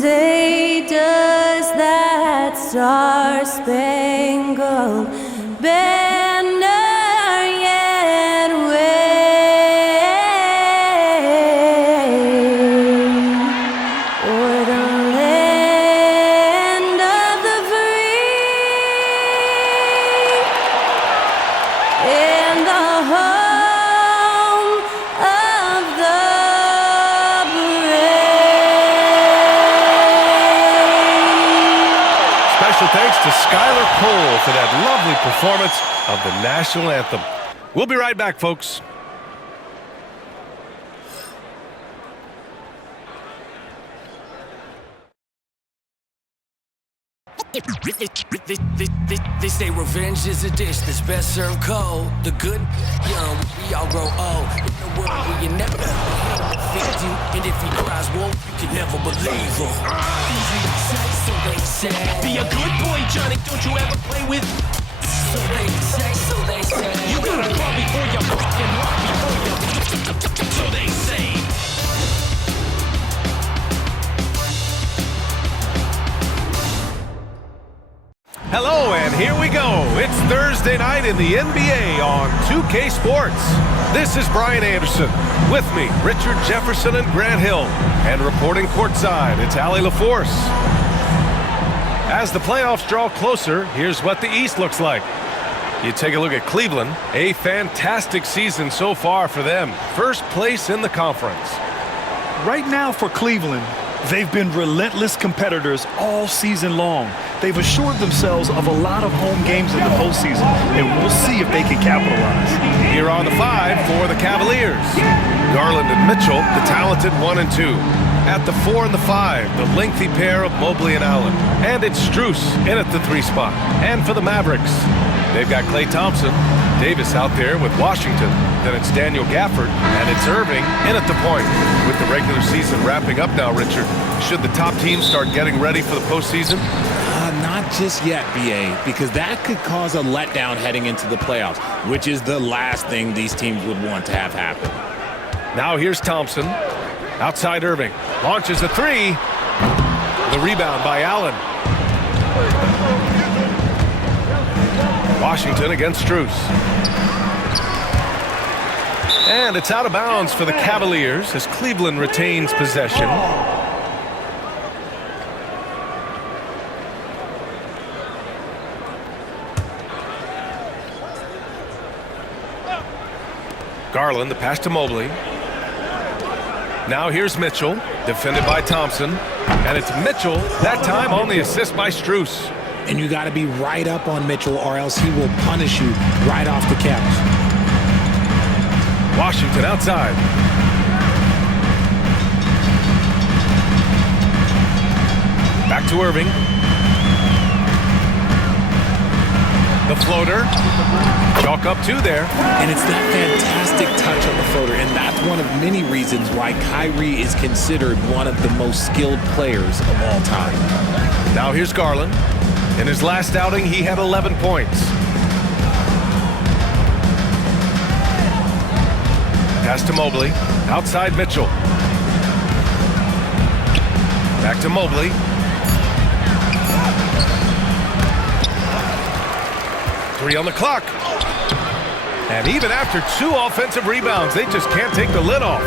say, does that star-spangled banner yet wave o'er the land of the free and the home of the brave? Special thanks to Skylar Cole for that lovely performance of the national anthem. We'll be right back, folks. They say revenge is a dish that's best served cold. The good, young, we all grow old. In a world where you never defeat you, and if he cries wolf, you can never believe him. Easy to say, so they say. Be a good boy, Johnny. Don't you ever play with? So they say, so they say. You gotta crawl before you walk and walk before you. So they say. Hello, and here we go. It's Thursday night in the NBA on 2K Sports. This is Brian Anderson. With me, Richard Jefferson and Grant Hill. And reporting courtside, it's Allie LaForce. As the playoffs draw closer, here's what the East looks like. You take a look at Cleveland. A fantastic season so far for them. First place in the conference. Right now for Cleveland, they've been relentless competitors all season long. They've assured themselves of a lot of home games in the postseason, and we'll see if they can capitalize. Here are the 5 for the Cavaliers. Garland and Mitchell, the talented 1 and 2. At the 4 and the 5, the lengthy pair of Mobley and Allen. And it's Strus in at the 3 spot. And for the Mavericks, they've got Klay Thompson, Davis out there with Washington. Then it's Daniel Gafford, and it's Irving in at the point. With the regular season wrapping up now, Richard, should the top teams start getting ready for the postseason? Not just yet, BA, because that could cause a letdown heading into the playoffs, which is the last thing these teams would want to have happen. Now here's Thompson. Outside Irving. Launches a 3. The rebound by Allen. Washington against Strus. And it's out of bounds for the Cavaliers as Cleveland retains possession. Garland, the pass to Mobley. Now here's Mitchell, defended by Thompson. And it's Mitchell, that time on the assist by Strus. And you got to be right up on Mitchell, or else he will punish you right off the couch. Washington outside. Back to Irving. The floater. Chalk up 2 there. And it's that fantastic touch on the floater, and that's one of many reasons why Kyrie is considered one of the most skilled players of all time. Now here's Garland. In his last outing, he had 11 points. Pass to Mobley. Outside Mitchell. Back to Mobley. Three on the clock. And even after 2 offensive rebounds, they just can't take the lid off.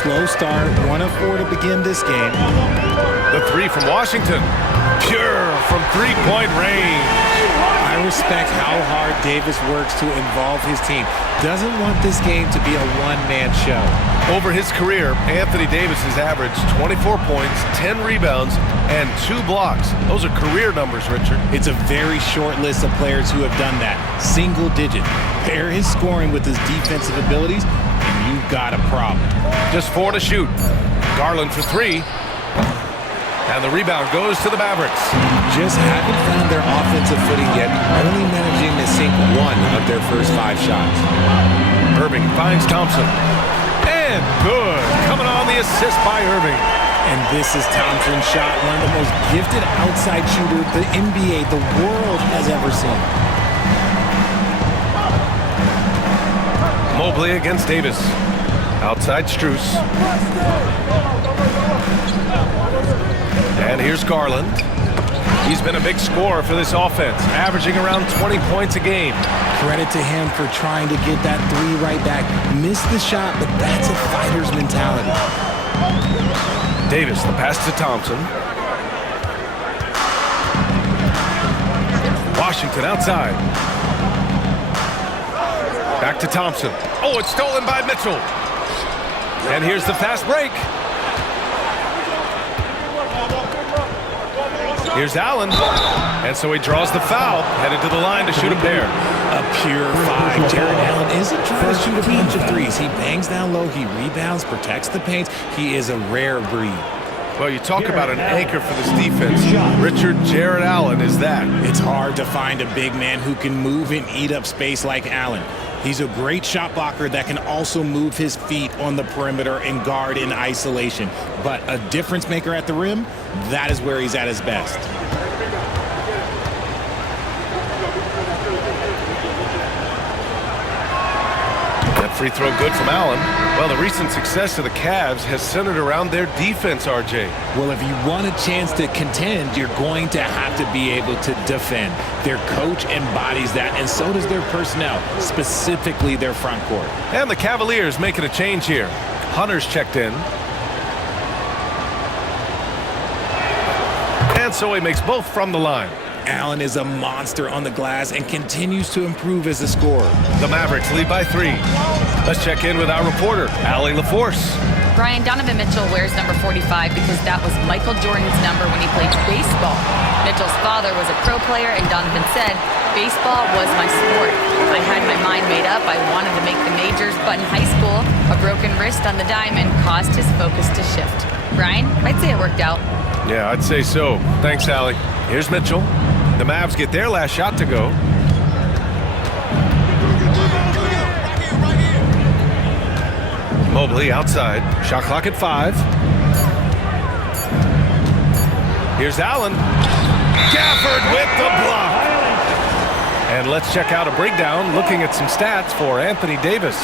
Slow start, 1 of 4 to begin this game. The 3 from Washington. Pure from 3-point range. I respect how hard Davis works to involve his team. Doesn't want this game to be a one-man show. Over his career, Anthony Davis has averaged 24 points, 10 rebounds, and 2 blocks. Those are career numbers, Richard. It's a very short list of players who have done that. Single digit. Pair his scoring with his defensive abilities, and you've got a problem. Just 4 to shoot. Garland for 3. And the rebound goes to the Mavericks. Just haven't found their offensive footing yet, only managing to sink 1 of their first 5 shots. Irving finds Thompson. And good. Coming on the assist by Irving. And this is Thompson's shot, one of the most gifted outside shooters the NBA, the world has ever seen. Mobley against Davis. Outside Strus. And here's Garland. He's been a big scorer for this offense, averaging around 20 points a game. Credit to him for trying to get that three right back. Missed the shot, but that's a fighter's mentality. Davis, the pass to Thompson. Washington outside. Back to Thompson. Oh, it's stolen by Mitchell. And here's the fast break. Here's Allen. And so he draws the foul, headed to the line to shoot a pair. A pure five. Jared Allen isn't trying to shoot a bunch of threes. He bangs down low, he rebounds, protects the paint. He is a rare breed. Well, you talk about an anchor for this defense. Richard Jared Allen is that. It's hard to find a big man who can move and eat up space like Allen. He's a great shot blocker that can also move his feet on the perimeter and guard in isolation. But a difference maker at the rim, that is where he's at his best. That free throw good from Allen. Well, the recent success of the Cavs has centered around their defense, RJ. Well, if you want a chance to contend, you're going to have to be able to defend. Their coach embodies that, and so does their personnel, specifically their front court. And the Cavaliers making a change here. Hunter's checked in. And so he makes both from the line. Allen is a monster on the glass and continues to improve as a scorer. The Mavericks lead by 3. Let's check in with our reporter, Allie LaForce. Brian, Donovan Mitchell wears number 45 because that was Michael Jordan's number when he played baseball. Mitchell's father was a pro player, and Donovan said, "Baseball was my sport. I had my mind made up. I wanted to make the majors, but in high school, a broken wrist on the diamond caused his focus to shift." Brian, I'd say it worked out. Yeah, I'd say so. Thanks, Allie. Here's Mitchell. The Mavs get their last shot to go. Mobley outside. Shot clock at 5. Here's Allen. Gafford with the block. And let's check out a breakdown looking at some stats for Anthony Davis.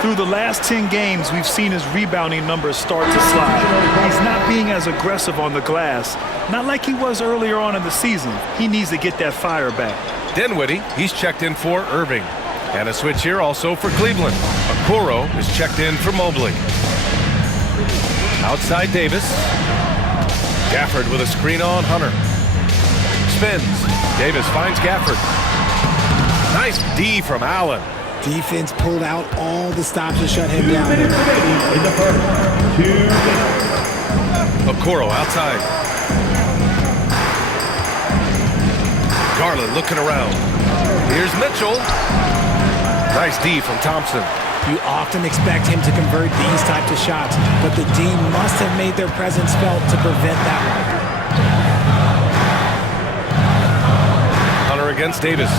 Through the last 10 games, we've seen his rebounding numbers start to slide. He's not being as aggressive on the glass, not like he was earlier on in the season. He needs to get that fire back. Dinwiddie, he's checked in for Irving. And a switch here also for Cleveland. Okoro is checked in for Mobley. Outside Davis. Gafford with a screen on Hunter. Spins. Davis finds Gafford. Nice D from Allen. Defense pulled out all the stops to shut him down. Okoro outside. Garland looking around. Here's Mitchell. Nice D from Thompson. You often expect him to convert these types of shots, but the D must have made their presence felt to prevent that one. Hunter against Davis.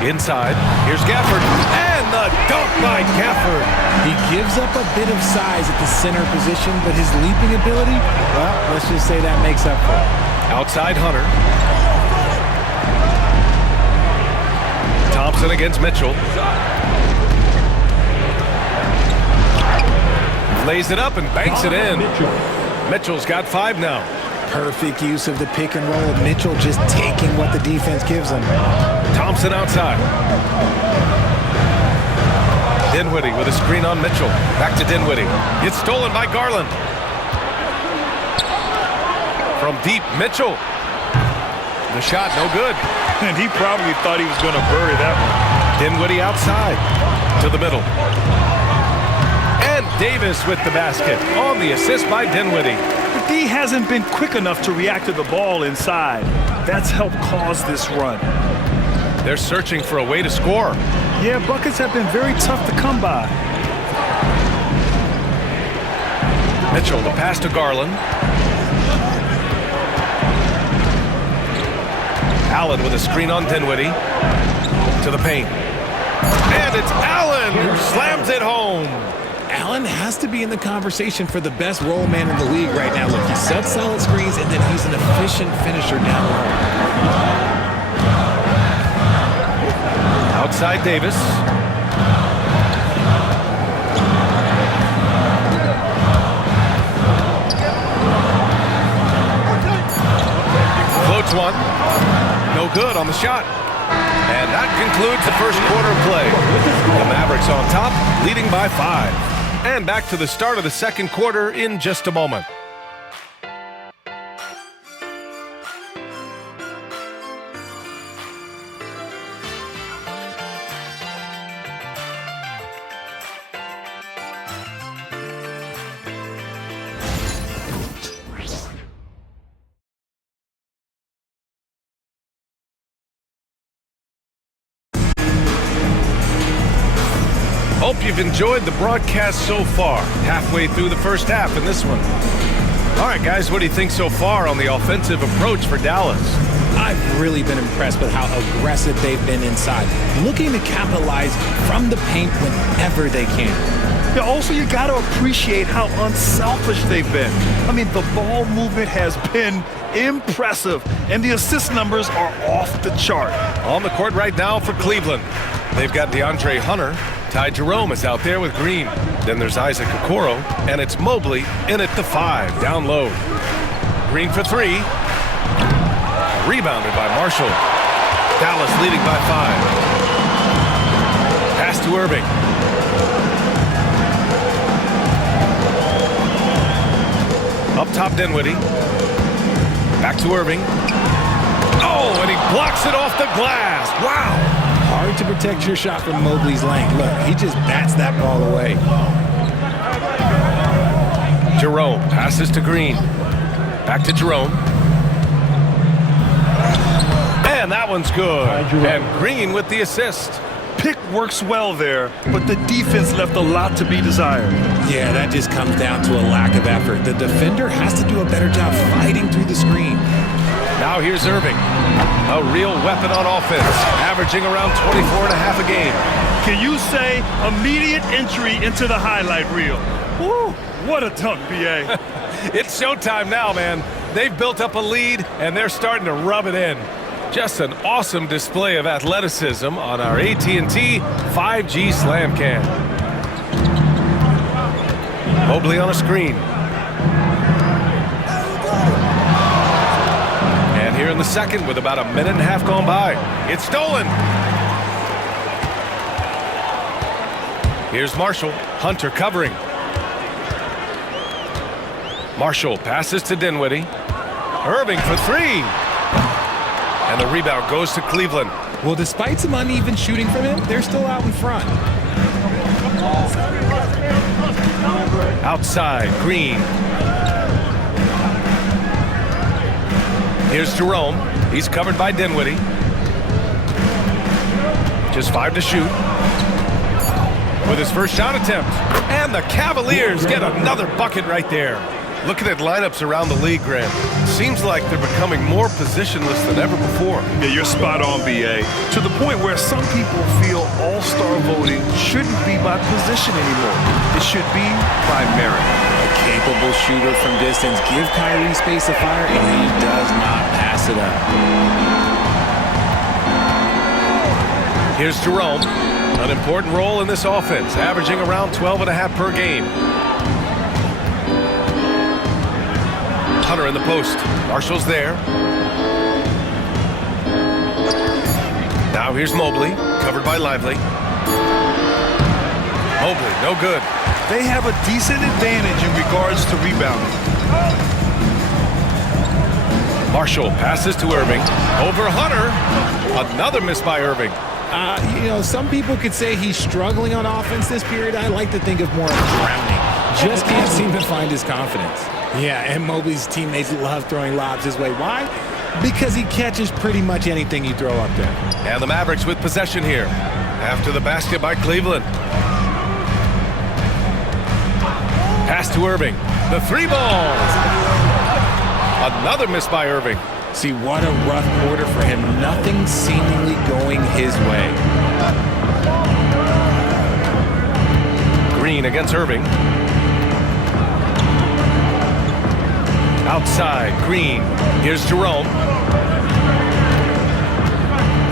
Inside, here's Gafford, and the dunk by Gafford. He gives up a bit of size at the center position, but his leaping ability, well, let's just say that makes up for it. Outside Hunter. Thompson against Mitchell. Lays it up and banks it in. Mitchell's got 5 now. Perfect use of the pick and roll. Mitchell just taking what the defense gives him. Thompson outside. Dinwiddie with a screen on Mitchell. Back to Dinwiddie. It's stolen by Garland. From deep, Mitchell. The shot, no good. And he probably thought he was going to bury that one. Dinwiddie outside to the middle. And Davis with the basket on the assist by Dinwiddie. But D hasn't been quick enough to react to the ball inside. That's helped cause this run. They're searching for a way to score. Yeah, buckets have been very tough to come by. Mitchell, the pass to Garland. Allen with a screen on Dinwiddie. To the paint. And it's Allen who slams it home. Allen has to be in the conversation for the best roll man in the league right now. Look, he sets solid screens, and then he's an efficient finisher down low. Outside Davis. on the shot. And that concludes the first quarter of play. The Mavericks on top, leading by 5. And back to the start of the second quarter in just a moment. Hope you've enjoyed the broadcast so far. Halfway through the first half in this one. All right, guys, what do you think so far on the offensive approach for Dallas? I've really been impressed with how aggressive they've been inside, looking to capitalize from the paint whenever they can. Yeah, also, you got to appreciate how unselfish they've been. I mean, the ball movement has been impressive, and the assist numbers are off the chart. On the court right now for Cleveland, they've got DeAndre Hunter. Ty Jerome is out there with Green. Then there's Isaac Okoro, and it's Mobley in at the 5, down low. Green for 3. Rebounded by Marshall. Dallas leading by 5. Pass to Irving. Up top, Dinwiddie. Back to Irving. Oh, and he blocks it off the glass. Wow. Hard to protect your shot from Mobley's length. Look, he just bats that ball away. Jerome passes to Green. Back to Jerome. And that one's good. And Green with the assist. Pick works well there, but the defense left a lot to be desired. Yeah, that just comes down to a lack of effort. The defender has to do a better job fighting through the screen. Now here's Irving. A real weapon on offense, averaging around 24 and a half a game. Can you say immediate entry into the highlight reel? Woo, what a dunk, B.A. It's showtime now, man. They've built up a lead, and they're starting to rub it in. Just an awesome display of athleticism on our AT&T 5G Slam Cam. Mobley on a screen. And here in the second with about a minute and a half gone by. It's stolen. Here's Marshall. Hunter covering. Marshall passes to Dinwiddie. Irving for 3. And the rebound goes to Cleveland. Well, despite some uneven shooting from him, they're still out in front. Outside, Green. Here's Jerome. He's covered by Dinwiddie. Just 5 to shoot. With his first shot attempt. And the Cavaliers get another bucket right there. Looking at lineups around the league, Graham, seems like they're becoming more positionless than ever before. Yeah, you're spot on, B.A. To the point where some people feel all-star voting shouldn't be by position anymore. It should be by merit. A capable shooter from distance. Give Kyrie space to fire, and he does not pass it up. Here's Jerome. An important role in this offense, averaging around 12 and a half per game. Hunter in the post. Marshall's there. Now here's Mobley, covered by Lively. Mobley, no good. They have a decent advantage in regards to rebounding. Marshall passes to Irving. Over Hunter. Another miss by Irving. Some people could say he's struggling on offense this period. I like to think of more of drowning. Just can't seem to find his confidence. Yeah, and Mobley's teammates love throwing lobs his way. Why? Because he catches pretty much anything you throw up there. And the Mavericks with possession here. After the basket by Cleveland. Pass to Irving. The 3 ball. Another miss by Irving. See, what a rough quarter for him. Nothing seemingly going his way. Green against Irving. Outside, Green. Here's Jerome.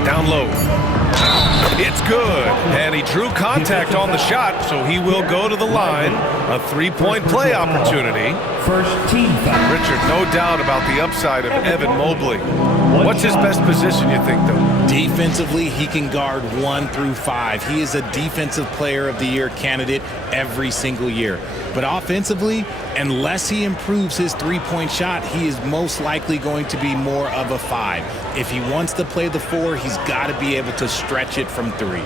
Down low. It's good. And he drew contact on the shot, so he will go to the line. A 3-point play opportunity. First team foul. Richard, no doubt about the upside of Evan Mobley. What's his best position, you think, though? Defensively, he can guard 1 through 5. He is a Defensive Player of the Year candidate every single year. But offensively, unless he improves his three-point shot, he is most likely going to be more of a 5. If he wants to play the 4, he's got to be able to stretch it from 3.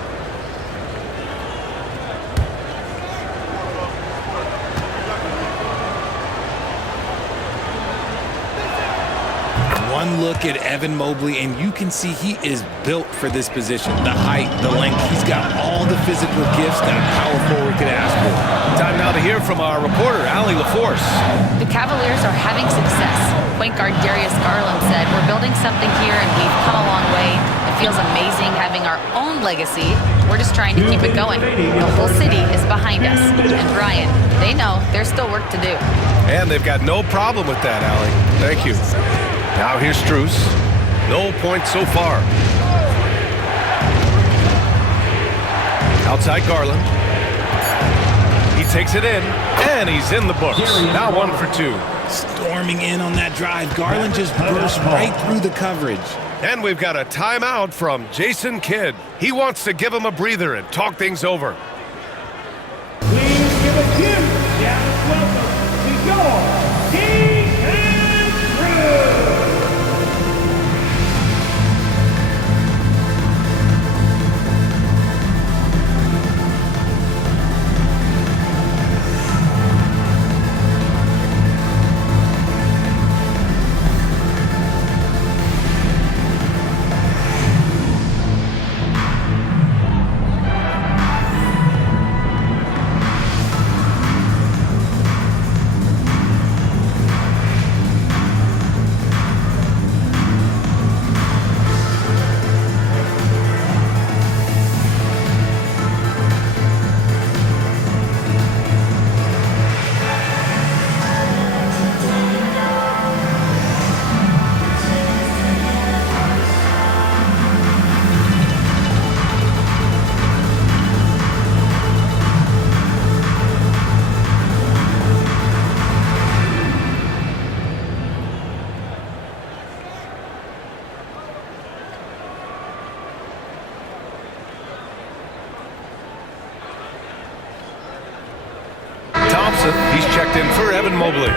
One look at Evan Mobley, and you can see he is built for this position. The height, the length, he's got all the physical gifts that a power forward could ask for. Time now to hear from our reporter, Allie LaForce. The Cavaliers are having success. Point guard Darius Garland said, "We're building something here and we've come a long way. It feels amazing having our own legacy. We're just trying to keep it going. The whole city is behind us." And Brian, they know there's still work to do. And they've got no problem with that, Allie. Thank you. Now here's Strus. No points so far. Outside Garland. He takes it in, and he's in the books. Now 1 for 2. Storming in on that drive, Garland just burst right through the coverage. And we've got a timeout from Jason Kidd. He wants to give him a breather and talk things over. Please give a huge Dallas welcome to your King and Crew. He's checked in for Evan Mobley.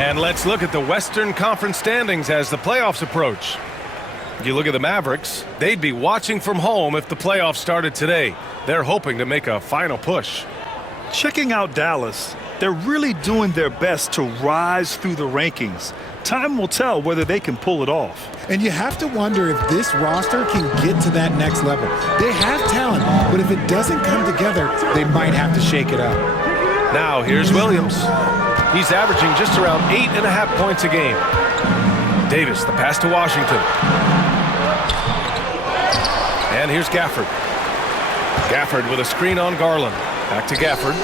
And let's look at the Western Conference standings as the playoffs approach. You look at the Mavericks, they'd be watching from home if the playoffs started today. They're hoping to make a final push. Checking out Dallas, they're really doing their best to rise through the rankings. Time will tell whether they can pull it off. And you have to wonder if this roster can get to that next level. They have talent, but if it doesn't come together, they might have to shake it up. Now here's Williams. He's averaging just around 8.5 points a game. Davis, the pass to Washington. And here's Gafford. Gafford with a screen on Garland. Back to Gafford.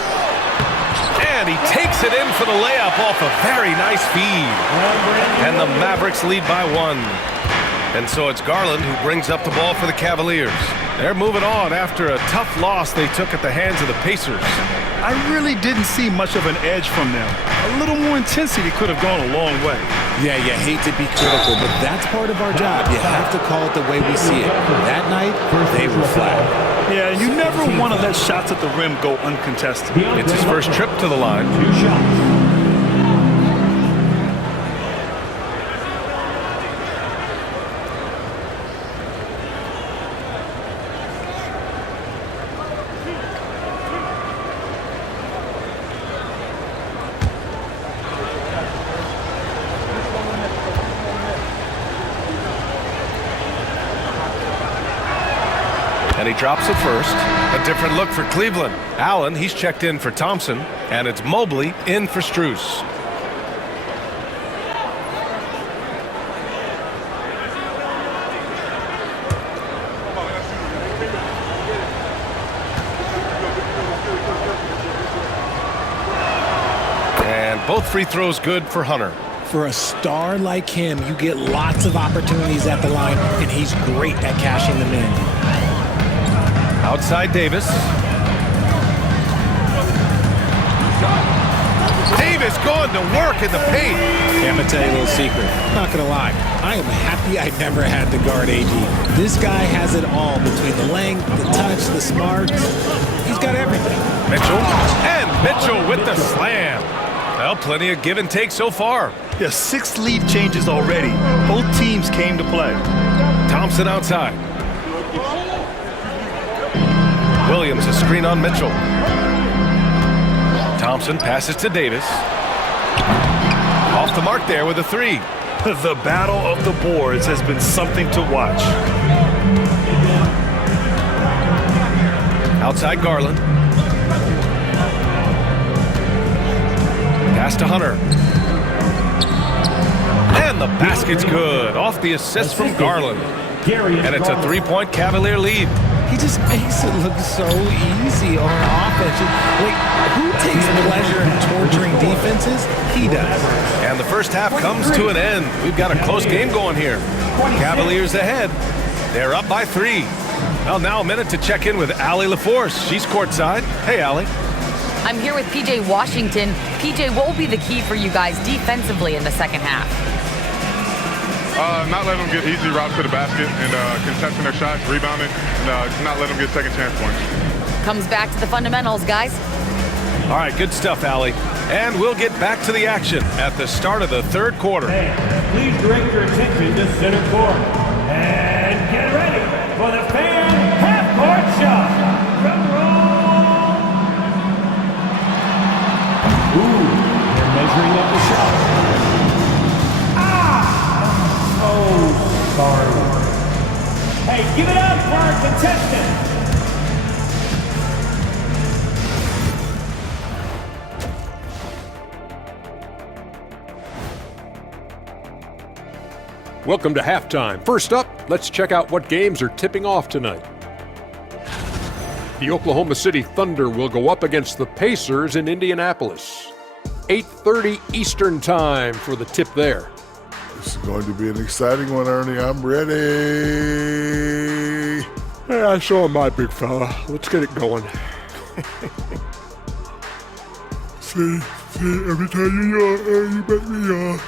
And he takes it in for the layup off a very nice feed. And the Mavericks lead by 1. And so it's Garland who brings up the ball for the Cavaliers. They're moving on after a tough loss they took at the hands of the Pacers. I really didn't see much of an edge from them. A little more intensity could have gone a long way. Yeah, you hate to be critical, but that's part of our job. You have to call it the way we see it. That night, they were flat. Yeah, you never want to let shots at the rim go uncontested. It's his first trip to the line. 2 shots. And he drops it first. A different look for Cleveland. Allen, he's checked in for Thompson. And it's Mobley in for Strus. And both free throws good for Hunter. For a star like him, you get lots of opportunities at the line, and he's great at cashing them in. Outside Davis. Davis Davis going to work in the paint. Yeah, I'm going to tell you a little secret. I'm not going to lie. I am happy I never had to guard AD. This guy has it all between the length, the touch, the smarts. He's got everything. Mitchell with the slam. Well, plenty of give and take so far. Yeah, 6 lead changes already. Both teams came to play. Thompson outside. Williams a screen on Mitchell. Thompson passes to Davis. Off the mark there with a 3. The battle of the boards has been something to watch. Outside Garland. Pass to Hunter. And the basket's good. Off the assist from Garland. And it's a 3-point Cavalier lead. He just makes it look so easy on offense. Wait, who takes pleasure in torturing defenses? He does. And the first half comes to an end. We've got a close game going here. Cavaliers ahead. They're up by 3. Well, now a minute to check in with Allie LaForce. She's courtside. Hey, Allie. I'm here with PJ Washington. PJ, what will be the key for you guys defensively in the second half? Not letting them get easy routes to the basket and contesting their shots, rebounding, and not letting them get second chance points. Comes back to the fundamentals, guys. All right, good stuff, Allie. And we'll get back to the action at the start of the third quarter. Fans, please direct your attention to center court. And get ready for the fan half-court shot. Drum roll. Ooh, they're measuring up the shot. Oh, sorry. Hey, give it up for our contestant. Welcome to halftime. First up, let's check out what games are tipping off tonight. The Oklahoma City Thunder will go up against the Pacers in Indianapolis. 8:30 Eastern Time for the tip there. This is going to be an exciting one, Ernie. I'm ready. Yeah, so am I, big fella. Let's get it going. See, every time you yawn, you make me yawn.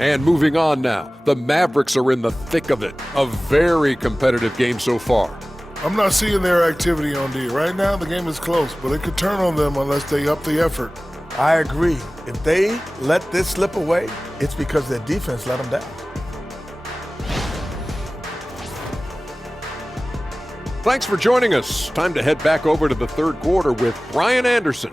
And moving on now, the Mavericks are in the thick of it. A very competitive game so far. I'm not seeing their activity on D. Right now, the game is close, but it could turn on them unless they up the effort. I agree. If they let this slip away, it's because their defense let them down. Thanks for joining us. Time to head back over to the third quarter with Brian Anderson.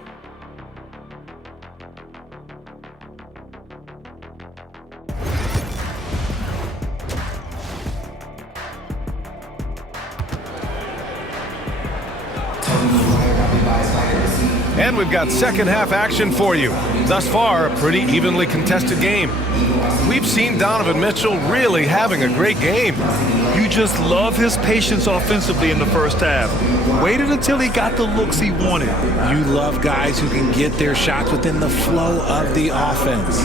And we've got second half action for you. Thus far, a pretty evenly contested game. We've seen Donovan Mitchell really having a great game. You just love his patience offensively in the first half. Waited until he got the looks he wanted. You love guys who can get their shots within the flow of the offense.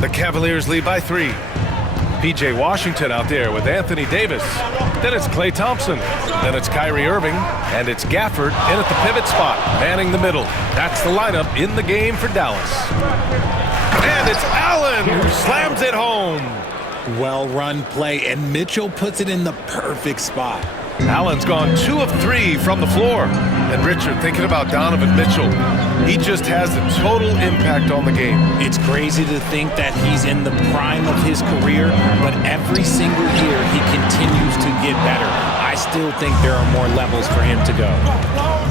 The Cavaliers lead by 3. PJ Washington out there with Anthony Davis. Then it's Klay Thompson. Then it's Kyrie Irving. And it's Gafford in at the pivot spot, manning the middle. That's the lineup in the game for Dallas. And it's Allen who slams it home. Well-run play, and Mitchell puts it in the perfect spot. Allen's gone 2 of 3 from the floor. And Richard, thinking about Donovan Mitchell, he just has a total impact on the game. It's crazy to think that he's in the prime of his career, but every single year he continues to get better. I still think there are more levels for him to go.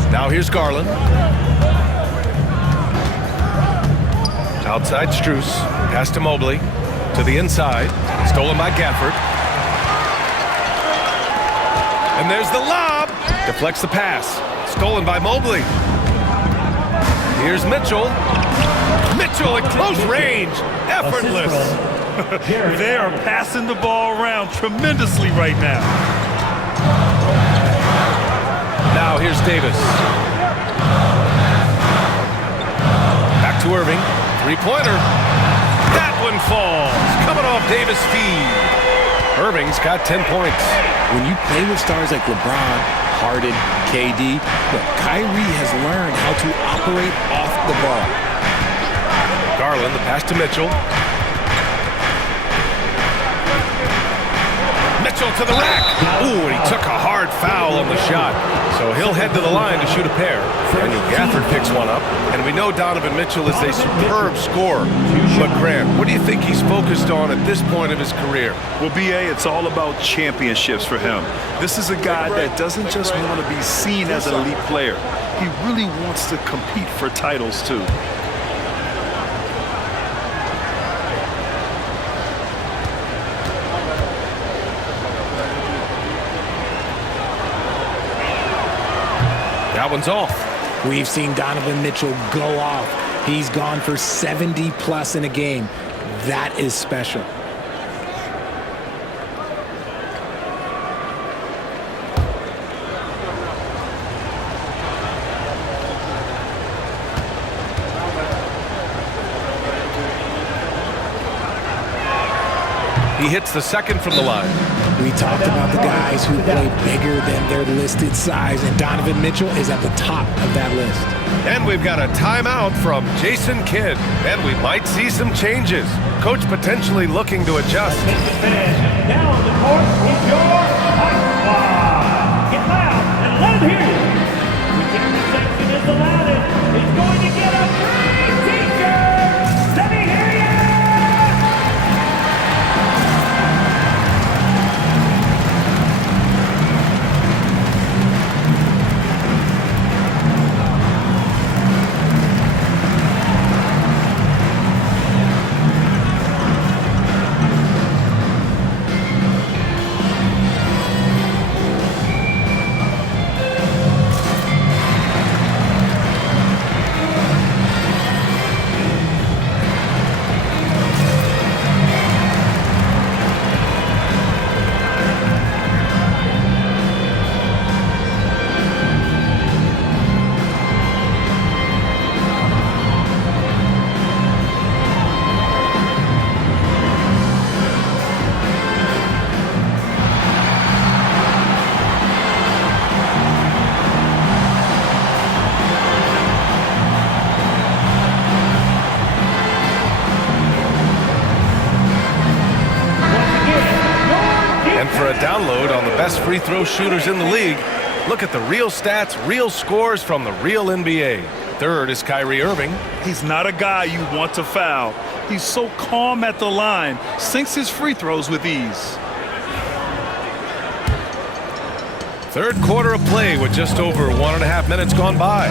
Now here's Garland. Outside Strus, pass to Mobley. To the inside, stolen by Gafford. And there's the lob. Deflects the pass. Stolen by Mobley. Here's Mitchell. Mitchell at close range. Effortless. They are passing the ball around tremendously right now. Now here's Davis. Back to Irving. Three-pointer. That one falls. Davis feed. Irving's got 10 points. When you play with stars like LeBron, Harden, KD, look, Kyrie has learned how to operate off the ball. Garland, the pass to Mitchell. Mitchell to the rack. Ooh, and he took a hard foul on the shot. So he'll head to the line to shoot a pair. Daniel Gafford picks one up. And we know Donovan Mitchell is a superb scorer. But Grant, what do you think he's focused on at this point of his career? Well, B.A., it's all about championships for him. This is a guy that doesn't just want to be seen as an elite player. He really wants to compete for titles, too. That one's off. We've seen Donovan Mitchell go off. He's gone for 70+ in a game. That is special. He hits the second from the line. We talked about the guys who play bigger than their listed size, and Donovan Mitchell is at the top of that list. And we've got a timeout from Jason Kidd. And we might see some changes. Coach potentially looking to adjust. Now on the court is your hype squad. Get loud and let them hear you. Whichever section is the loudest is going to get a free t-shirt. Let me hear you. Download on the best free throw shooters in the league. Look at the real stats, real scores from the real NBA. Third is Kyrie Irving. He's not a guy you want to foul. He's so calm at the line, sinks his free throws with ease. Third quarter of play with just over 1.5 minutes gone by.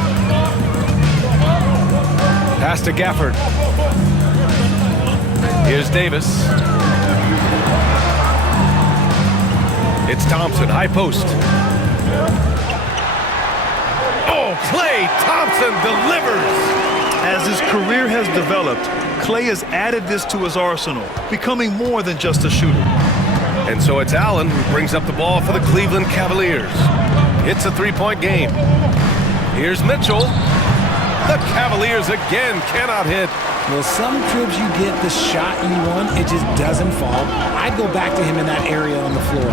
Pass to Gafford. Here's Davis. It's Thompson, high post. Oh, Klay Thompson delivers. As his career has developed, Klay has added this to his arsenal, becoming more than just a shooter. And so it's Allen who brings up the ball for the Cleveland Cavaliers. It's a three-point game. Here's Mitchell. The Cavaliers again cannot hit. Well, some trips you get the shot you want, it just doesn't fall. I'd go back to him in that area on the floor.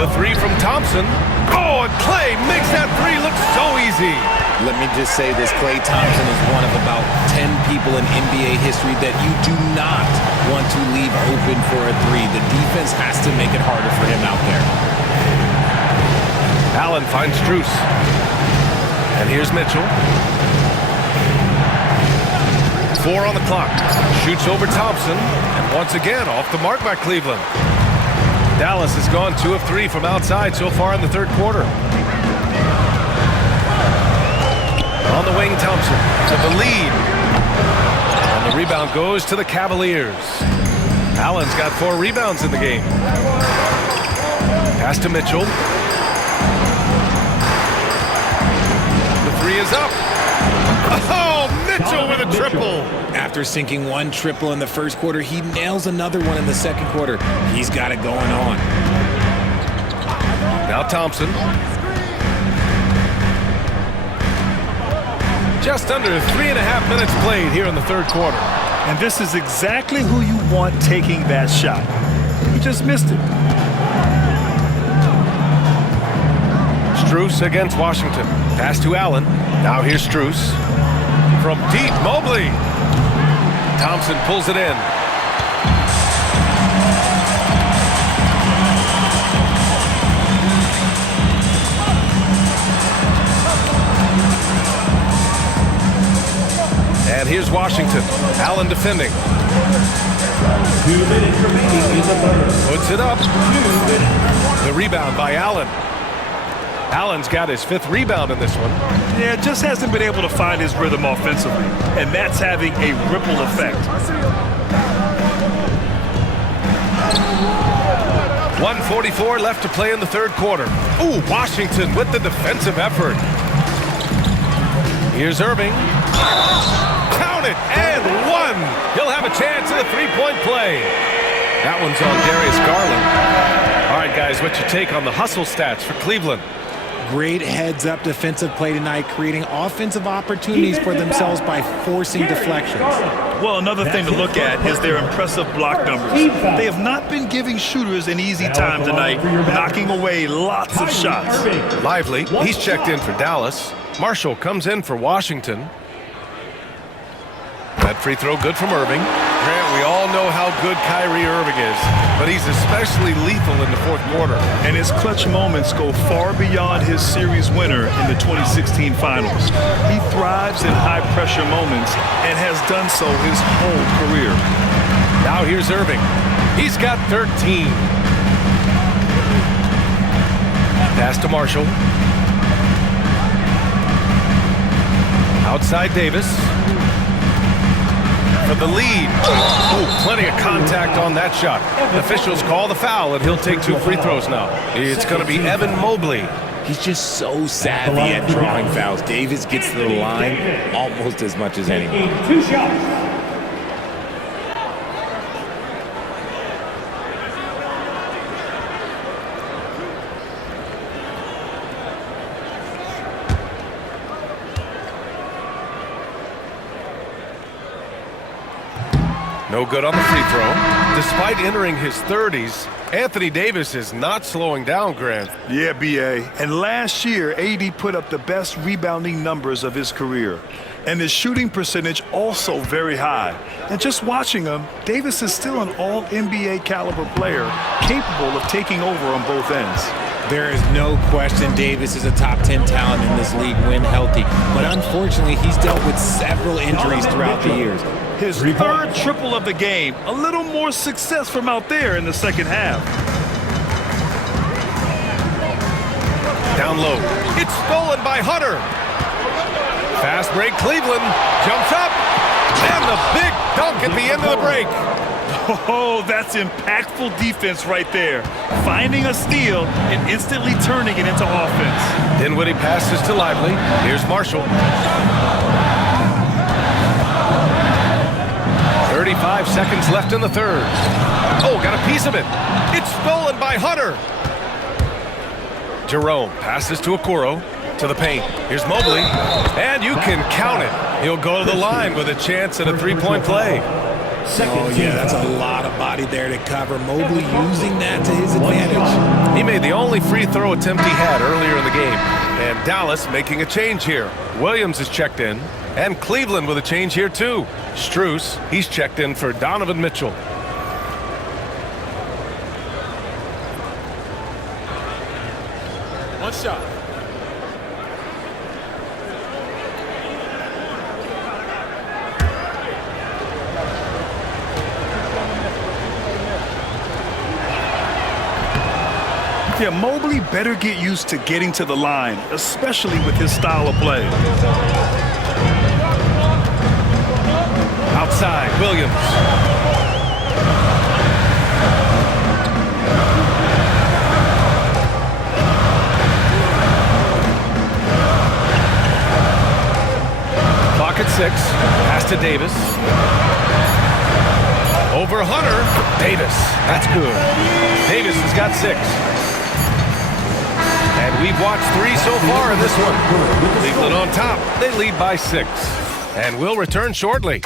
The three from Thompson. Oh, and Klay makes that three look so easy. Let me just say this, Klay Thompson is one of about 10 people in NBA history that you do not want to leave open for a three. The defense has to make it harder for him out there. Allen finds Strus. And here's Mitchell. 4 on the clock. Shoots over Thompson. And once again, off the mark by Cleveland. Dallas has gone 2 of 3 from outside so far in the third quarter. On the wing, Thompson to the lead. And the rebound goes to the Cavaliers. Allen's got 4 rebounds in the game. Pass to Mitchell. The three is up. Oh, Mitchell with a triple. After sinking 1 triple in the first quarter, he nails another one in the second quarter. He's got it going on. Now Thompson. Just under 3.5 minutes played here in the third quarter. And this is exactly who you want taking that shot. He just missed it. Strus against Washington. Pass to Allen. Now here's Strus. From deep, Mobley. Thompson pulls it in. And here's Washington. Allen defending. 2 minutes remaining in the third. Puts it up. The rebound by Allen. Allen's got his 5th rebound in this one. Yeah, just hasn't been able to find his rhythm offensively, and that's having a ripple effect. 1:44 left to play in the third quarter. Ooh, Washington with the defensive effort. Here's Irving. Count it, and 1. He'll have a chance at a 3-point play. That one's on Darius Garland. All right, guys, what's your take on the hustle stats for Cleveland? Great heads-up defensive play tonight, creating offensive opportunities for themselves by forcing deflections. Well, another thing to look at is their impressive block numbers. They have not been giving shooters an easy time tonight, knocking away lots of shots. Lively, he's checked in for Dallas. Marshall comes in for Washington. That free throw good from Irving. Grant, we all know how good Kyrie Irving is, but he's especially lethal in the fourth quarter. And his clutch moments go far beyond his series winner in the 2016 finals. He thrives in high-pressure moments and has done so his whole career. Now here's Irving. He's got 13. Pass to Marshall. Outside Davis. For the lead. Ooh, plenty of contact on that shot. Officials call the foul, and he'll take 2 free throws now. It's going to be Evan Mobley. He's just so savvy at drawing fouls. Davis gets to the line almost as much as anyone. 2 shots. No good on the free throw. Despite entering his 30s, Anthony Davis is not slowing down, Grant. Yeah, B.A. And last year, AD put up the best rebounding numbers of his career. And his shooting percentage also very high. And just watching him, Davis is still an all-NBA caliber player, capable of taking over on both ends. There is no question Davis is a top 10 talent in this league when healthy. But unfortunately, he's dealt with several injuries throughout the years. His 3rd triple of the game. A little more success from out there in the second half. Down low. It's stolen by Hunter. Fast break, Cleveland. Jumps up. And the big dunk at the end of the break. Oh, that's impactful defense right there. Finding a steal and instantly turning it into offense. Dinwiddie passes to Lively. Here's Marshall. 35 seconds left in the third. Oh, got a piece of it. It's stolen by Hunter. Jerome passes to Okoro. To the paint. Here's Mobley. And you can count it. He'll go to the line with a chance at a 3-point play. Oh, yeah, that's a lot of body there to cover. Mobley using that to his advantage. He made the only free throw attempt he had earlier in the game. And Dallas making a change here. Williams is checked in. And Cleveland with a change here, too. Strus, he's checked in for Donovan Mitchell. One shot. Yeah, Mobley better get used to getting to the line, especially with his style of play. Outside, Williams. Clock at 6. Pass to Davis. Over Hunter. Davis. That's good. Davis has got 6. And we've watched 3 so far in this one. Cleveland on top. They lead by 6. And we'll return shortly.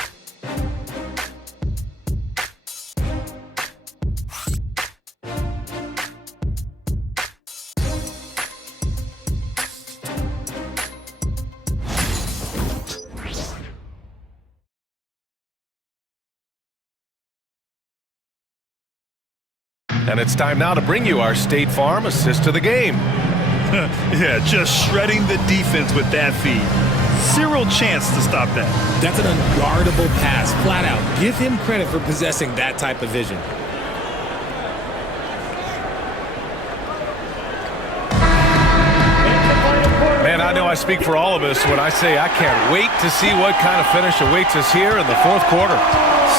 And it's time now to bring you our State Farm assist of the game. Yeah, just shredding the defense with that feed. Zero chance to stop that. That's an unguardable pass, flat out. Give him credit for possessing that type of vision. Man, I know I speak for all of us when I say I can't wait to see what kind of finish awaits us here in the fourth quarter.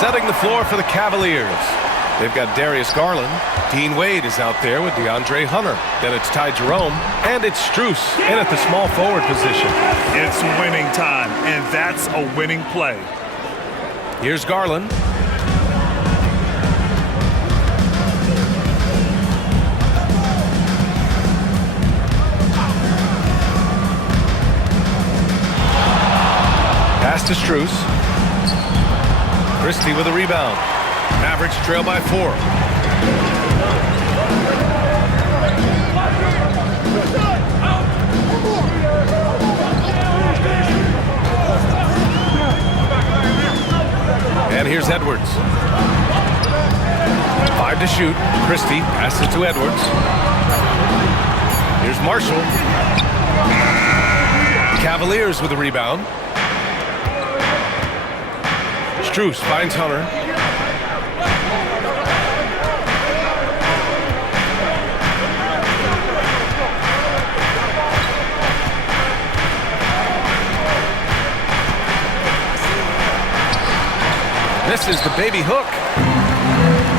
Setting the floor for the Cavaliers. They've got Darius Garland. Dean Wade is out there with DeAndre Hunter. Then it's Ty Jerome. And it's Strus in at the small forward position. It's winning time, and that's a winning play. Here's Garland. Pass to Strus. Christie with a rebound. Mavericks trail by 4. And here's Edwards. 5 to shoot. Christie passes to Edwards. Here's Marshall. Cavaliers with a rebound. Strus finds Hunter. Misses the baby hook.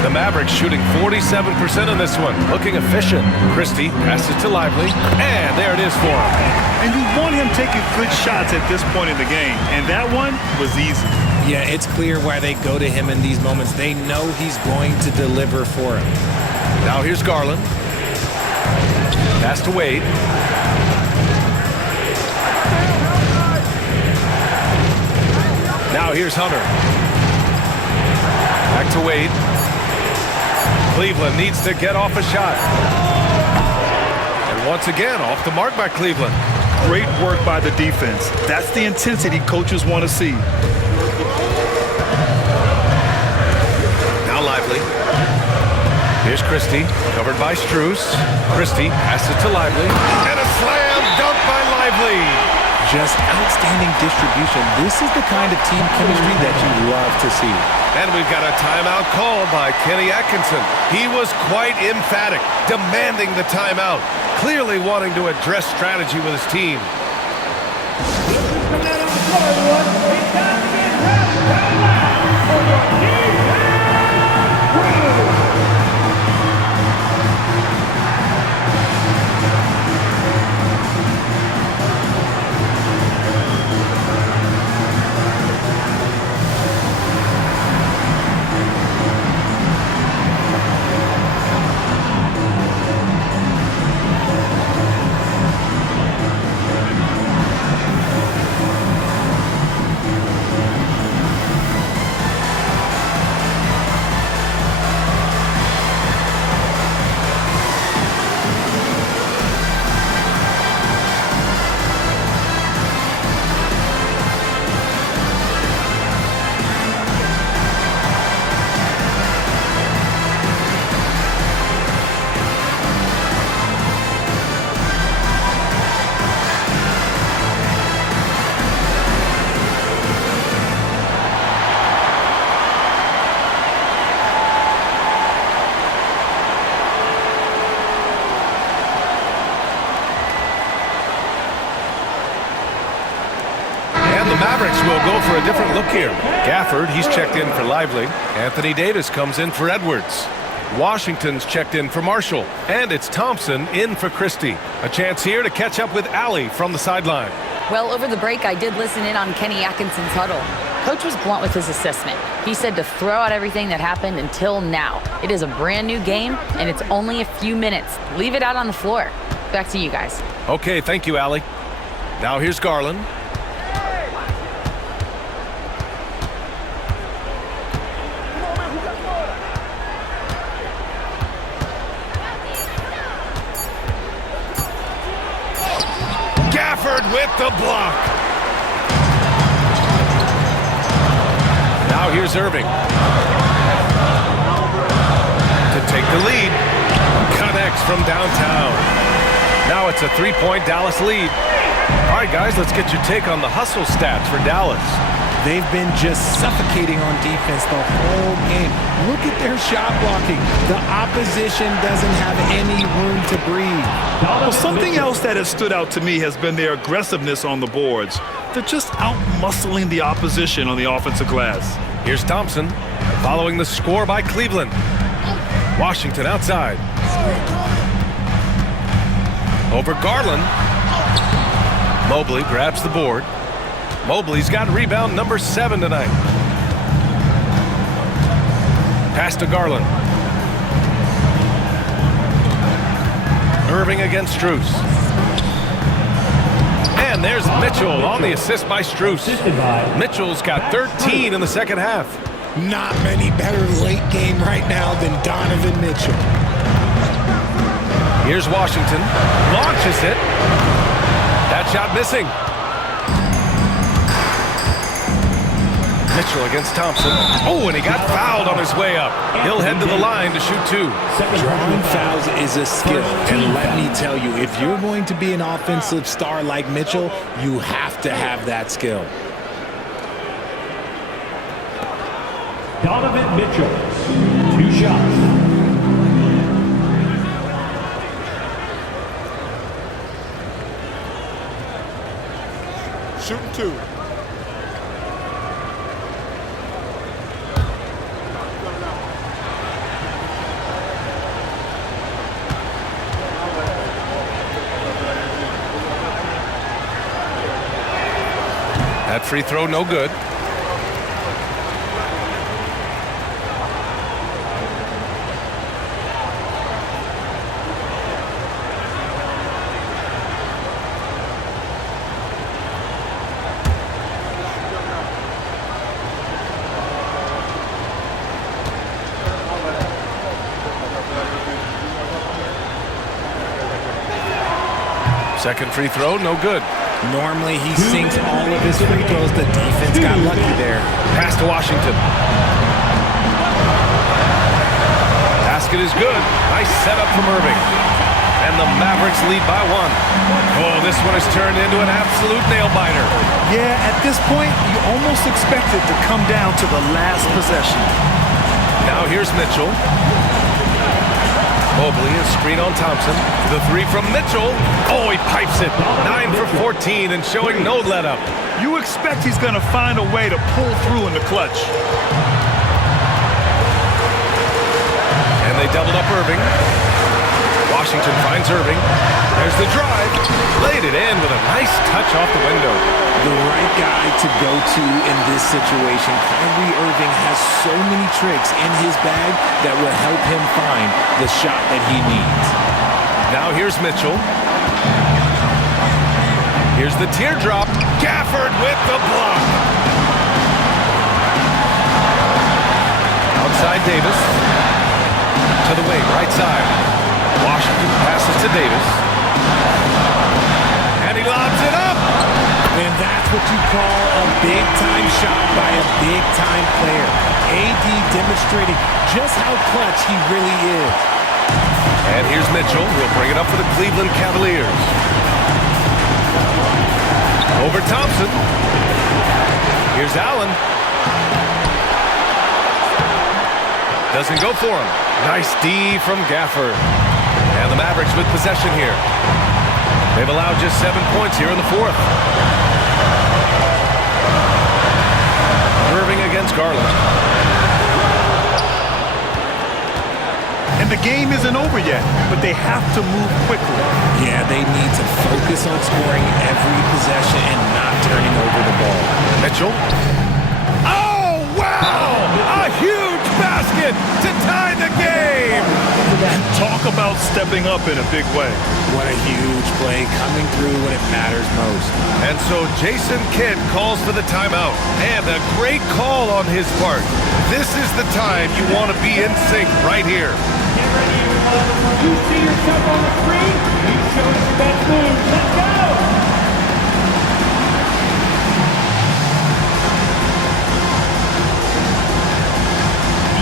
The Mavericks shooting 47% in this one. Looking efficient. Christie passes to Lively. And there it is for him. And you want him taking good shots at this point in the game. And that one was easy. Yeah, it's clear why they go to him in these moments. They know he's going to deliver for him. Now here's Garland. Pass to Wade. Now here's Hunter. Back to Wade. Cleveland needs to get off a shot. And once again, off the mark by Cleveland. Great work by the defense. That's the intensity coaches want to see. Now Lively. Here's Christie, covered by Strus. Christie passes to Lively. And a slam dunk by Lively. Just outstanding distribution. This is the kind of team chemistry that you love to see. And we've got a timeout called by Kenny Atkinson. He was quite emphatic, demanding the timeout, clearly wanting to address strategy with his team. Mavericks will go for a different look here. Gafford, he's checked in for Lively. Anthony Davis comes in for Edwards. Washington's checked in for Marshall. And it's Thompson in for Christie. A chance here to catch up with Allie from the sideline. Well, over the break, I did listen in on Kenny Atkinson's huddle. Coach was blunt with his assessment. He said to throw out everything that happened until now. It is a brand new game, and it's only a few minutes. Leave it out on the floor. Back to you guys. Okay, thank you, Allie. Now here's Garland. Gafford with the block. Now here's Irving to take the lead. from downtown. Now it's a 3-point Dallas lead. All right, guys, let's get your take on the hustle stats for Dallas. They've been just suffocating on defense the whole game. Look at their shot blocking. The opposition doesn't have any room to breathe. Well, something else that has stood out to me has been their aggressiveness on the boards. They're just out-muscling the opposition on the offensive glass. Here's Thompson following the score by Cleveland. Washington outside. Over Garland. Mobley grabs the board. Mobley's got rebound number 7 tonight. Pass to Garland. Irving against Strus. And there's Mitchell on the assist by Strus. Mitchell's got 13 in the second half. Not many better late game right now than Donovan Mitchell. Here's Washington. Launches it. That shot missing. Mitchell against Thompson. Oh, and he got fouled on his way up. He'll head to the line to shoot 2. Drawing fouls is a skill, and let me tell you, if you're going to be an offensive star like Mitchell, you have to have that skill. Donovan Mitchell, 2 shots. Shooting 2. That free throw no good. Second free throw, no good. Normally he sinks all of his free throws. The defense got lucky there. Pass to Washington. Basket is good. Nice setup from Irving. And the Mavericks lead by 1. Oh, this one has turned into an absolute nail-biter. Yeah, at this point, you almost expect it to come down to the last possession. Now here's Mitchell. Mobley is screen on Thompson. The 3 from Mitchell. Oh, he pipes it. 9 for 14 and showing no let-up. You expect he's going to find a way to pull through in the clutch. And they doubled up Irving. Washington finds Irving. There's the drive. Laid it in with a nice touch off the window. The right guy to go to in this situation. Kyrie Irving has so many tricks in his bag that will help him find the shot that he needs. Now here's Mitchell. Here's the teardrop. Gafford with the block. Outside Davis. To the wing, right side. Washington passes to Davis. And he lobs it up. And that's what you call a big-time shot by a big-time player. AD demonstrating just how clutch he really is. And here's Mitchell. He'll bring it up for the Cleveland Cavaliers. Over Thompson. Here's Allen. Doesn't go for him. Nice D from Gafford. And the Mavericks with possession here. They've allowed just 7 points here in the 4th. Irving against Garland. And the game isn't over yet, but they have to move quickly. Yeah, they need to focus on scoring every possession and not turning over the ball. Mitchell. Oh, wow! A huge basket to tie the game! Talk about stepping up in a big way. What a huge play coming through when it matters most. And so Jason Kidd calls for the timeout. And a great call on his part. This is the time you want to be in sync right here. Get ready, everyone. You see yourself on the screen. You show us your best moves. Let's go.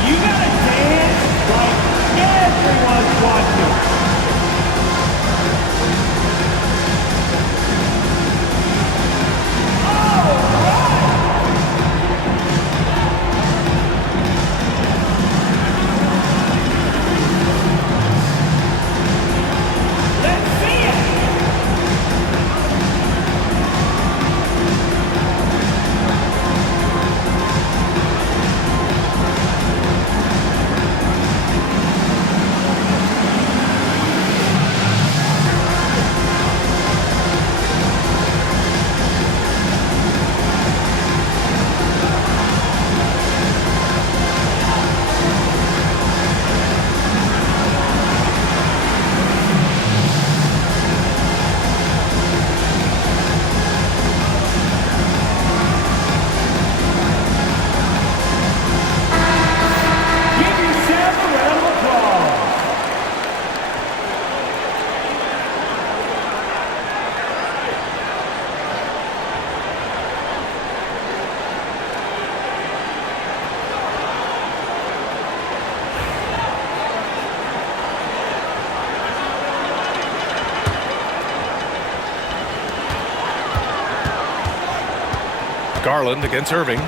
You gotta dance like everyone's watching. Garland against Irving.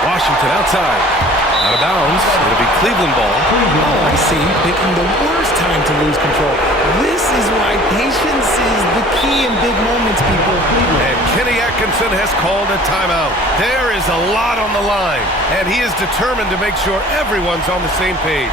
Washington outside. Out of bounds. It'll be Cleveland ball. Oh, I see. Picking the worst time to lose control. This is why patience is the key in big moments, people. And Kenny Atkinson has called a timeout. There is a lot on the line, and he is determined to make sure everyone's on the same page.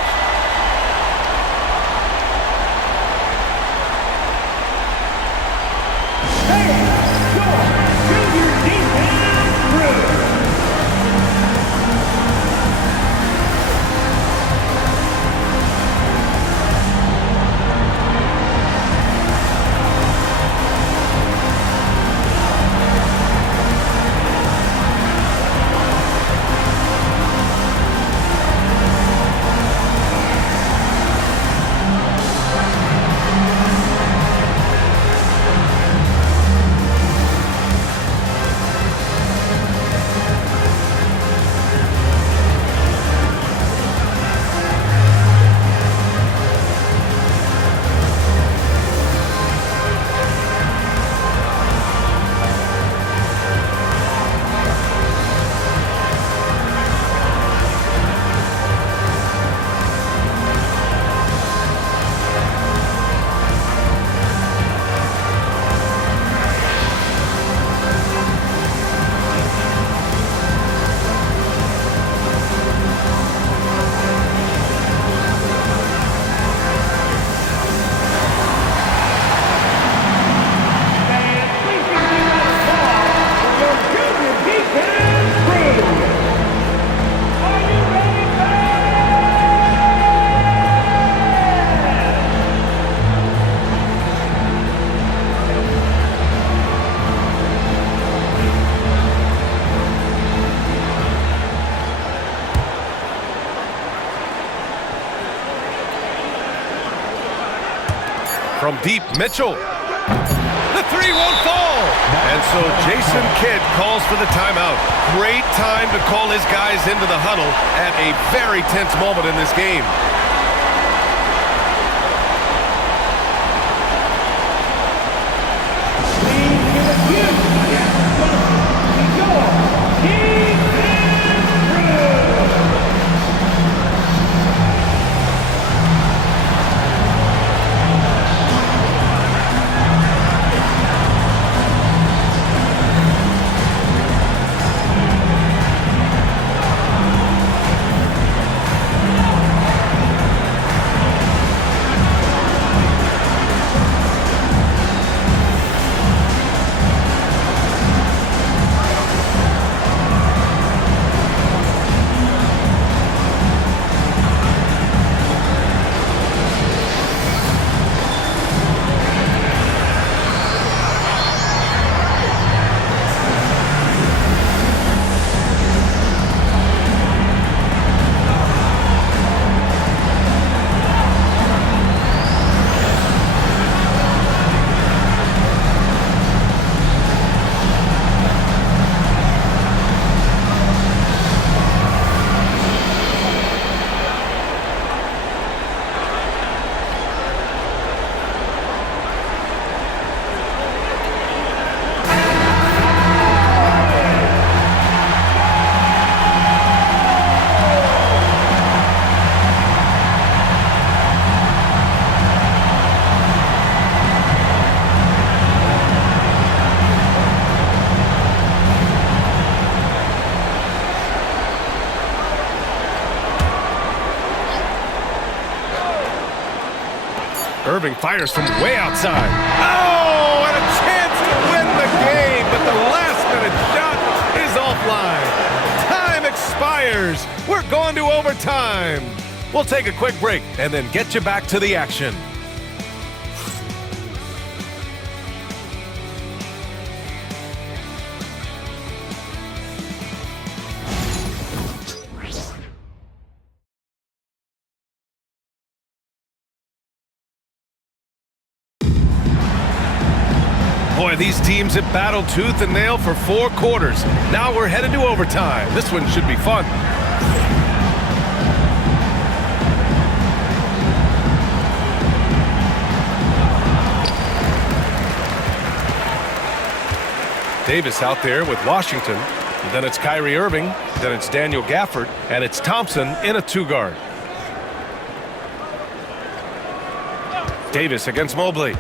From deep, Mitchell. The three won't fall. And so Jason Kidd calls for the timeout. Great time to call his guys into the huddle at a very tense moment in this game. Irving fires from way outside. Oh, and a chance to win the game, but the last-minute shot is offline. Time expires. We're going to overtime. We'll take a quick break and then get you back to the action. Boy, these teams have battled tooth and nail for 4 quarters. Now we're headed to overtime. This one should be fun. Davis out there with Washington. Then it's Kyrie Irving. Then it's Daniel Gafford. And it's Thompson in a 2-guard. Davis against Mobley.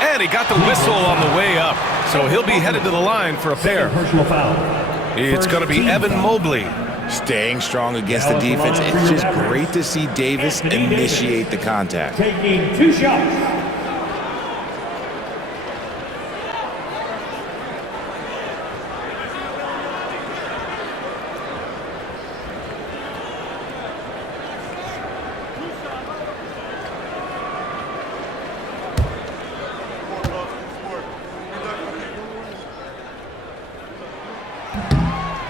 And he got the whistle on the way up. So he'll be headed to the line for a pair. Personal foul. It's going to be Evan Mobley. Staying strong against the defense. It's just great to see Davis initiate the contact. Taking 2 shots.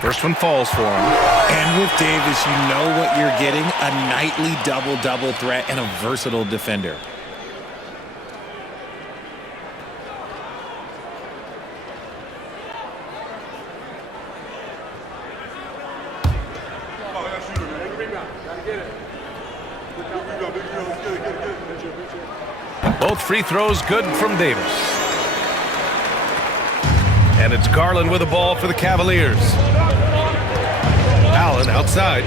First one falls for him. And with Davis, you know what you're getting, a nightly double-double threat and a versatile defender. Both free throws good from Davis. And it's Garland with the ball for the Cavaliers. Allen outside.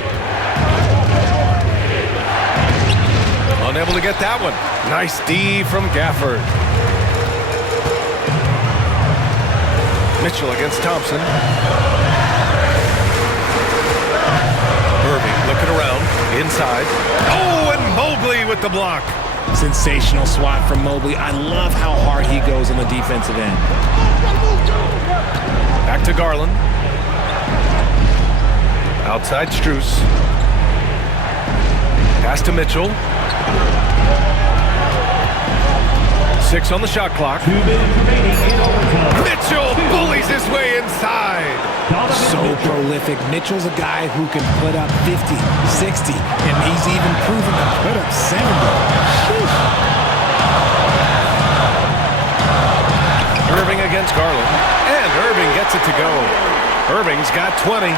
Unable to get that one. Nice D from Gafford. Mitchell against Thompson. Irving looking around. Inside. Oh, and Mobley with the block. Sensational swat from Mobley. I love how hard he goes on the defensive end. Back to Garland. Outside Strus. Pass to Mitchell. 6 on the shot clock. 2 minutes remaining in overtime. Mitchell bullies his way inside. So prolific. Mitchell's a guy who can put up 50, 60, and he's even proven to put up 70. Irving against Garland. And Irving gets it to go. Irving's got 20.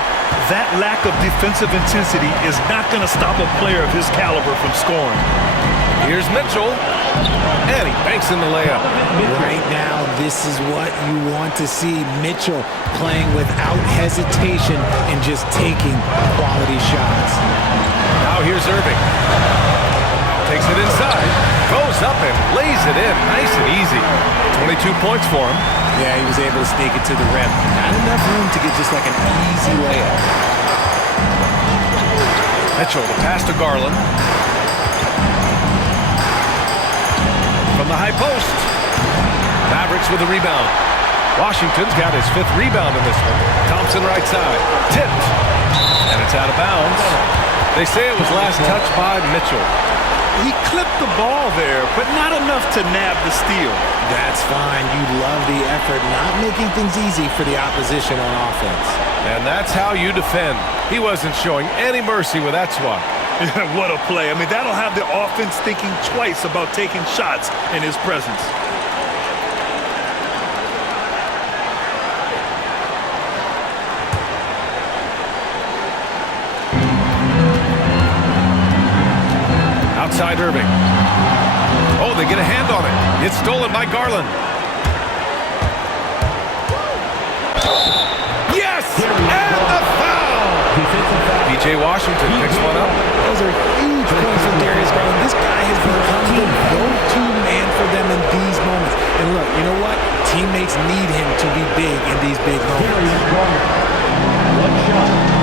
That lack of defensive intensity is not going to stop a player of his caliber from scoring. Here's Mitchell. And he banks in the layup. Right now, this is what you want to see. Mitchell playing without hesitation and just taking quality shots. Now here's Irving. Takes it inside. Goes up and lays it in. Nice and easy. 22 points for him. Yeah, he was able to sneak it to the rim. Not enough room to get just like an easy layup. Mitchell, the pass to Garland. From the high post. Mavericks with the rebound. Washington's got his 5th rebound in this one. Thompson right side. Tipped. And it's out of bounds. They say it was last touched by Mitchell. He clipped the ball there, but not enough to nab the steal. That's fine. You love the effort, not making things easy for the opposition on offense. And that's how you defend. He wasn't showing any mercy with that swat. What a play. I mean, that'll have the offense thinking twice about taking shots in his presence. Outside Irving. Oh, they get a hand on it. It's stolen by Garland. Yes! And the foul! P.J. Washington picks one up. Those are huge points from Darius Garland. This guy has become the go-to man for them in these moments. And look, you know what? Teammates need him to be big in these big moments. One shot.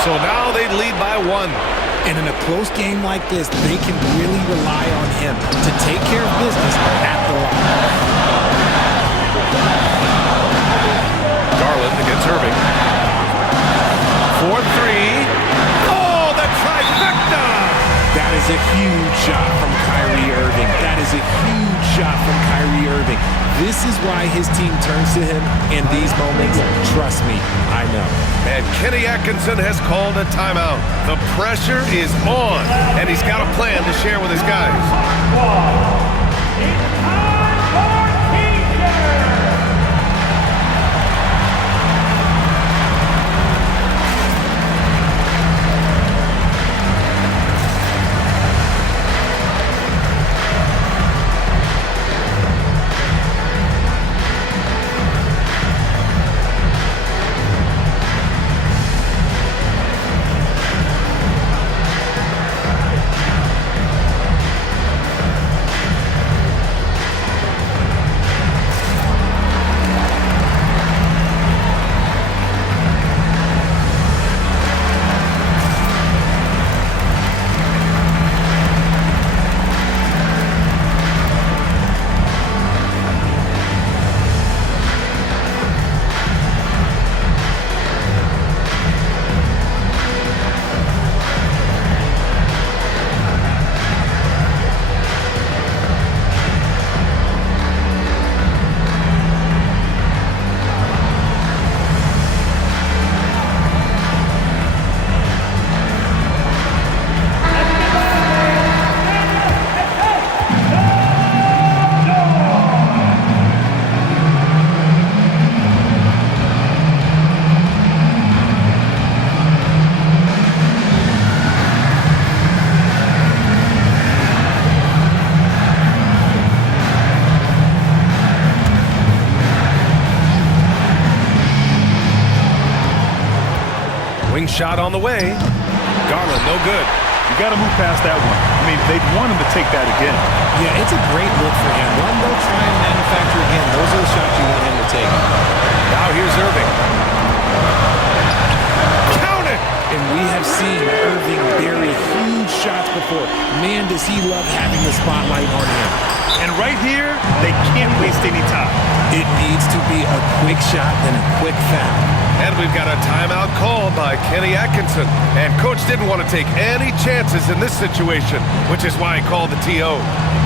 So now they lead by 1. And in a close game like this, they can really rely on him to take care of business at the line. Garland against Irving. 4-3. Oh, the trifecta! That is a huge shot from Kyrie Irving. That is a huge shot from Kyrie Irving. This is why his team turns to him in these moments. Trust me, I know. And Kenny Atkinson has called a timeout. The pressure is on, and he's got a plan to share with his guys. It's time for T-shirt. Wing shot on the way. Garland, no good. You got to move past that one. I mean, they'd want him to take that again. Yeah, it's a great look for him. One, they'll try and manufacture again. Those are the shots you want him to take. Now here's Irving. Count it! And we have seen Irving bury huge shots before. Man, does he love having the spotlight on him. And right here, they can't waste any time. It needs to be a quick shot and a quick foul. And we've got a timeout called by Kenny Atkinson. And Coach didn't want to take any chances in this situation, which is why he called the TO.